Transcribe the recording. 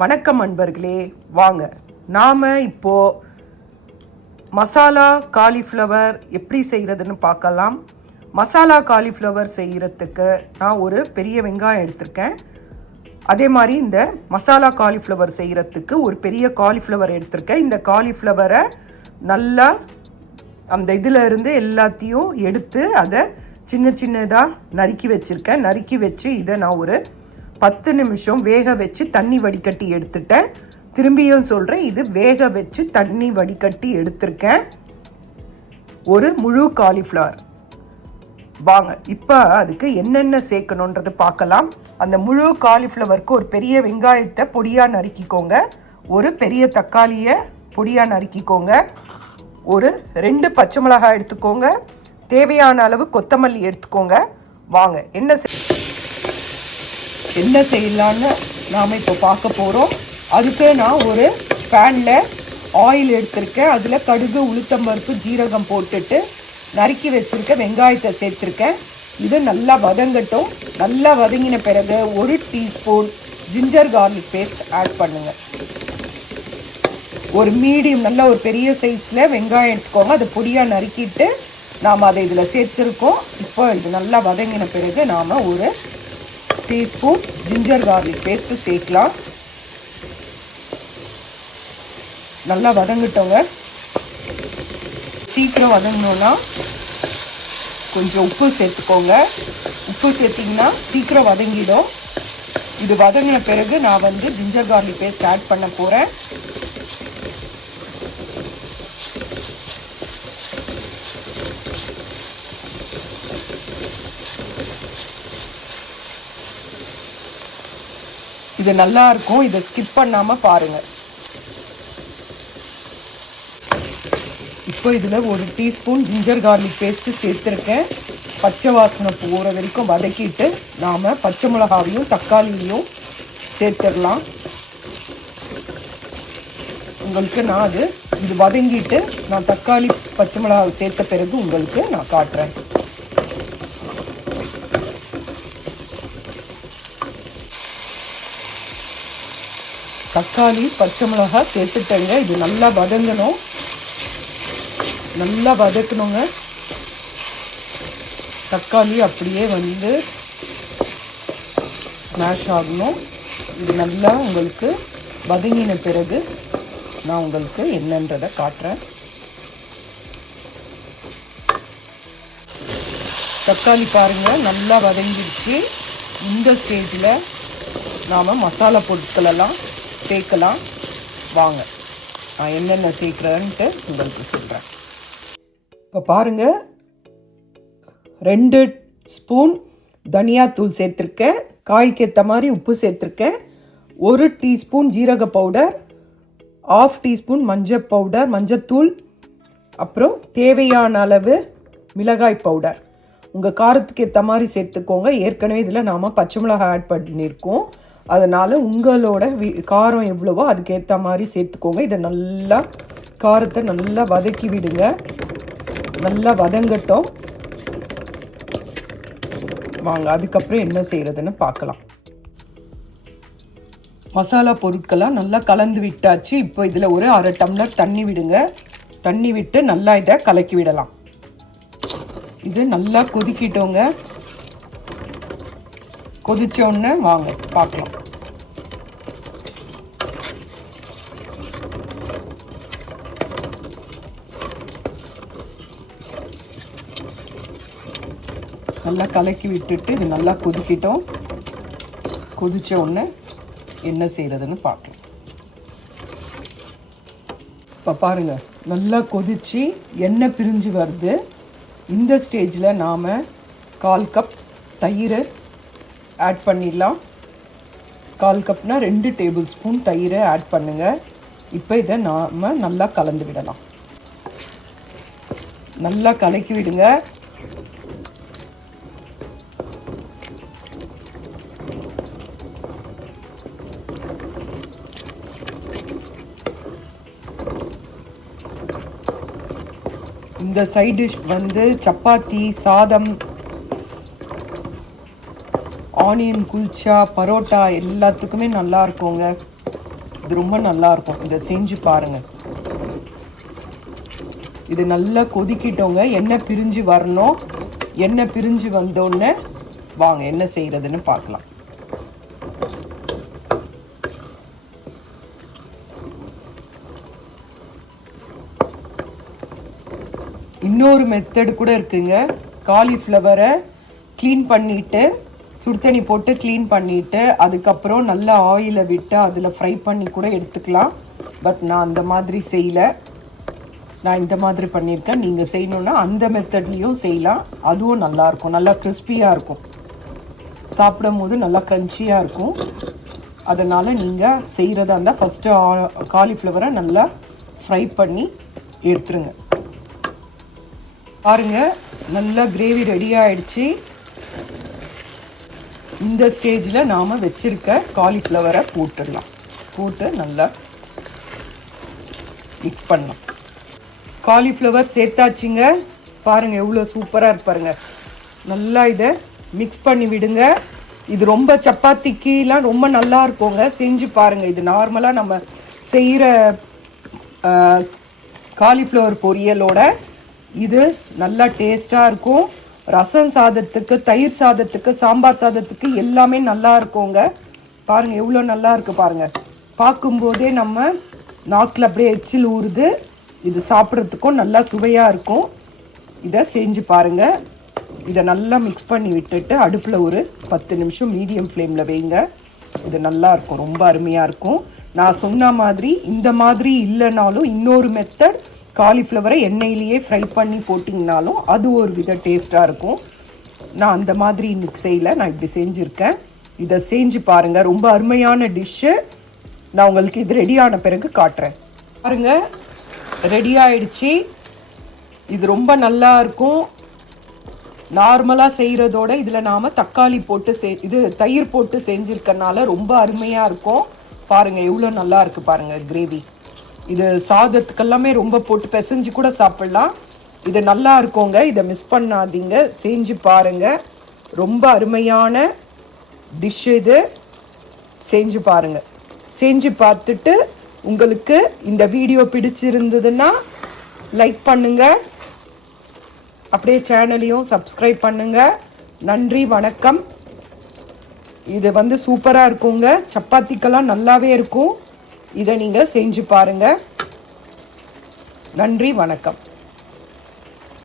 வணக்கம் அன்பர்களே வாங்க. நாம் இப்போ மசாலா காலிஃப்ளவர் எப்படி செய்கிறதுன்னு பார்க்கலாம். மசாலா காலிஃப்ளவர் செய்கிறதுக்கு நான் ஒரு பெரிய வெங்காயம் எடுத்திருக்கேன். அதே மாதிரி இந்த மசாலா காலிஃப்ளவர் செய்கிறதுக்கு ஒரு பெரிய காலிஃப்ளவர் எடுத்திருக்கேன். இந்த காலிஃப்ளவரை நல்லா அந்த இதில் இருந்து எல்லாத்தையும் எடுத்து அதை சின்ன சின்னதாக நறுக்கி வச்சுருக்கேன். நறுக்கி வச்சு இதை நான் ஒரு பத்து நிமிஷம் வேக வச்சு தண்ணி வடிகட்டி எடுத்துட்டேன். திரும்பியும் சொல்கிறேன் இது வேக வச்சு தண்ணி வடிகட்டி எடுத்திருக்கேன். ஒரு முழு காலிஃப்ளவர் வாங்க இப்போ அதுக்கு என்னென்ன சேர்க்கணுன்றது பார்க்கலாம். அந்த முழு காலிஃப்ளவருக்கு ஒரு பெரிய வெங்காயத்தை பொடியாக நறுக்கிக்கோங்க. ஒரு பெரிய தக்காளியை பொடியாக நறுக்கிக்கோங்க. ஒரு ரெண்டு பச்சை மிளகாய் எடுத்துக்கோங்க. தேவையான அளவு கொத்தமல்லி எடுத்துக்கோங்க. வாங்க என்ன செய் என்ன செய்யலான்னு நாம் இப்போ பார்க்க போகிறோம் அதுக்கு நான் ஒரு பேனில் ஆயில் எடுத்திருக்கேன். அதில் கடுகு உளுத்தம் பருப்பு ஜீரகம் போட்டுட்டு நறுக்கி வச்சிருக்க வெங்காயத்தை சேர்த்துருக்கேன். இது நல்லா வதங்கட்டும். நல்லா வதங்கின பிறகு ஒரு teaspoon ginger garlic paste add பண்ணுங்கள் ஒரு மீடியம் நல்ல ஒரு பெரிய சைஸில் வெங்காயம் எடுத்துக்கோங்க. அதை பொடியாக நறுக்கிட்டு நாம் அதை இதில் சேர்த்துருக்கோம். இப்போ இது நல்லா வதங்கின பிறகு நாம் ஒரு டீஸ்பூன் ஜிஞ்சர் கார்லிக் பேஸ்ட்டு சேர்க்கலாம். நல்லா வதங்கிட்டோங்க. சீக்கிரம் வதங்கணும்னா கொஞ்சம் உப்பு சேர்த்துக்கோங்க. உப்பு சேர்த்திங்கன்னா சீக்கிரம் வதங்கிடும். இது வதங்கின பிறகு நான் வந்து ஜிஞ்சர் கார்லிக் பேஸ்ட் ஆட் பண்ண போகிறேன் இது நல்லா இருக்கும் இதை ஸ்கிப் பண்ணாம பாருங்க. இப்போ இதில் ஒரு டீஸ்பூன் ஜிஞ்சர் கார்லிக் பேஸ்ட்டு சேர்த்துருக்கேன். பச்சை வாசனை போகிற வரைக்கும் வதக்கிட்டு நாம் பச்சை மிளகாவையும் தக்காளியையும் சேர்த்துடலாம். உங்களுக்கு நான் அது இது வதங்கிட்டு நான் தக்காளி பச்சை மிளகாவை சேர்த்த பிறகு உங்களுக்கு நான் காட்டுறேன். தக்காளி பச்சை மிளகாய் சேர்த்துட்டேங்க இது நல்லா வதங்கணும். நல்லா வதக்கணுங்க. தக்காளி அப்படியே வந்து ஸ்மாஷ் ஆகணும். இது நல்லா உங்களுக்கு வதங்கின பிறகு நான் உங்களுக்கு என்னன்றதை காட்டுறேன். தக்காளி பாருங்க நல்லா வதங்கிடுச்சு. இந்த ஸ்டேஜில் நாம் மசாலா பொருட்களெல்லாம் சேர்க்கலாம் வாங்க. நான் என்னென்ன சேர்க்குறேன்ட்டு உங்களுக்கு சொல்கிறேன் இப்போ பாருங்கள் ரெண்டு ஸ்பூன் தனியாத்தூள் சேர்த்துருக்கேன். காய்க்கு ஏற்ற மாதிரி உப்பு சேர்த்துருக்கேன். ஒரு டீஸ்பூன் ஜீரக பவுடர். ஆஃப் டீஸ்பூன் மஞ்சள் பவுடர் மஞ்சத்தூள். அப்புறம் தேவையான அளவு மிளகாய் பவுடர். உங்கள் காரத்துக்கு ஏற்ற மாதிரி சேர்த்துக்கோங்க. ஏற்கனவே இதில் நாம் பச்சை மிளகாய் ஆட் பண்ணியிருக்கோம். அதனால் உங்களோட வி காரம் எவ்வளவோ அதுக்கேற்ற மாதிரி சேர்த்துக்கோங்க. இதை நல்லா காரத்தை நல்லா வதக்கி விடுங்க. நல்லா வதங்கட்டும். வாங்க அதுக்கப்புறம் என்ன செய்கிறதுன்னு பார்க்கலாம். மசாலா பொருட்கள்லாம் நல்லா கலந்து விட்டாச்சு. இப்போ இதில் ஒரு அரை டம்ளர் தண்ணி விடுங்க. தண்ணி விட்டு நல்லா இதை கலக்கி விடலாம். இது நல்லா கொதிக்கிட்டோங்க. கொதிச்ச உடனே வாங்க பார்க்கலாம் நல்லா கலக்கி விட்டுட்டு இது நல்லா கொதிக்கிட்டோம். கொதிச்ச உடனே என்ன செய்கிறதுன்னு பார்க்கலாம். இப்போ பாருங்க நல்லா கொதிச்சு எண்ணெய் பிரிஞ்சு வருது. இந்த ஸ்டேஜில் நாம் கால் கப் தயிர் ஆட் பண்ணிடலாம். கால் கப்னால் ரெண்டு டேபிள் ஸ்பூன் தயிரை ஆட் பண்ணுங்கள் இப்போ இதை நாம் நல்லா கலந்து விடலாம். நல்லா கலக்கி விடுங்க. இந்த சைட் டிஷ் வந்து சப்பாத்தி சாதம் ஆனியன் குல்ச்சா பரோட்டா எல்லாத்துக்குமே நல்லா இருக்குங்க. இது ரொம்ப நல்லா இருக்கும். இதை செஞ்சு பாருங்க. இது நல்லா கொதிக்கிட்டோங்க. எண்ணெய் பிரிஞ்சு வரணும். எண்ணெய் பிரிஞ்சு வந்தோடனே வாங்க என்ன செய்யறதுன்னு பார்க்கலாம். இன்னொரு மெத்தடு கூட இருக்குங்க. காலிஃப்ளவரை க்ளீன் பண்ணிட்டு சுடு தண்ணி போட்டு க்ளீன் பண்ணிட்டு அதுக்கப்புறம் நல்ல ஆயிலை விட்டு அதில் ஃப்ரை பண்ணி கூட எடுத்துக்கலாம். பட் நான் அந்த மாதிரி செய்யல. நான் இந்த மாதிரி பண்ணியிருக்கேன். நீங்கள் செய்யணுன்னா அந்த மெத்தட்லேயும் செய்யலாம். அதுவும் நல்லாயிருக்கும் நல்லா கிறிஸ்பியாக இருக்கும். சாப்பிடும் போது நல்லா க்ரன்ச்சியாக இருக்கும். அதனால் நீங்கள் செய்கிறதா இருந்தால் ஃபஸ்ட்டு காலிஃப்ளவரை நல்லா ஃப்ரை பண்ணி எடுத்துருங்க. பாருங்கள் நல்லா கிரேவி ரெடி ஆயிடுச்சு. இந்த ஸ்டேஜில் நாம் வச்சிருக்க காலிஃப்ளவரை போட்டுடலாம். போட்டு நல்லா மிக்ஸ் பண்ணலாம். காலிஃப்ளவர் சேர்த்தாச்சுங்க. பாருங்க எவ்வளோ சூப்பராக இருப்பாருங்க நல்லா இதை மிக்ஸ் பண்ணி விடுங்க. இது ரொம்ப சப்பாத்திக்குலாம் ரொம்ப நல்லா இருக்குங்க. செஞ்சு பாருங்கள் இது நார்மலாக நம்ம செய்கிற காலிஃப்ளவர் பொரியலோட இது நல்லா டேஸ்டாக இருக்கும். ரசம் சாதத்துக்கு தயிர் சாதத்துக்கு சாம்பார் சாதத்துக்கு எல்லாமே நல்லா இருக்குங்க. பாருங்க எவ்வளோ நல்லா இருக்கு பாருங்க. பார்க்கும்போதே நம்ம நாக்கில் அப்படியே எச்சில் ஊறுது. இது சாப்பிட்றதுக்கும் நல்லா சுவையாக இருக்கும். இதை செஞ்சு பாருங்க. இதை நல்லா மிக்ஸ் பண்ணி விட்டுட்டு அடுப்பில் ஒரு பத்து நிமிஷம் மீடியம் ஃப்ளேமில் வைங்க. இது நல்லா இருக்கும் ரொம்ப அருமையாக இருக்கும். நான் சொன்ன மாதிரி இந்த மாதிரி இல்லைனாலும் இன்னொரு மெத்தட் காலிஃப்ளவரை எண்ணெயிலேயே ஃப்ரை பண்ணி போட்டிங்கனாலும் அது ஒரு வித டேஸ்ட்டாக இருக்கும். நான் அந்த மாதிரி இன்னைக்கு செய்யல. நான் இப்படி செஞ்சுருக்கேன். இதை செஞ்சு பாருங்கள் ரொம்ப அருமையான டிஷ்ஷு நான் உங்களுக்கு இது ரெடியான பிறகு காட்டுறேன். பாருங்கள் ரெடி ஆயிடுச்சு. இது ரொம்ப நல்லா இருக்கும். நார்மலாக செய்கிறதோட இதில் நாம் தக்காளி போட்டு செ இது தயிர் போட்டு செஞ்சுருக்கனால ரொம்ப அருமையாக இருக்கும். பாருங்கள் எவ்வளோ நல்லா இருக்குது பாருங்கள் கிரேவி இது சாதத்துக்கெல்லாமே ரொம்ப போட்டு பிசைஞ்சு கூட சாப்பிடலாம். இது நல்லா இருக்குங்க. இதை மிஸ் பண்ணாதீங்க. செஞ்சு பாருங்க. ரொம்ப அருமையான டிஷ் இது. செஞ்சு பாருங்க. செஞ்சு பார்த்துட்டு உங்களுக்கு இந்த வீடியோ பிடிச்சிருந்ததுன்னா லைக் பண்ணுங்க. அப்படியே சேனலையும் சப்ஸ்கிரைப் பண்ணுங்க. நன்றி வணக்கம். இது வந்து சூப்பராக இருக்குங்க. சப்பாத்திக்கெல்லாம் நல்லாவே இருக்கும். இதை நீங்கள் செஞ்சு பாருங்க. நன்றி வணக்கம்.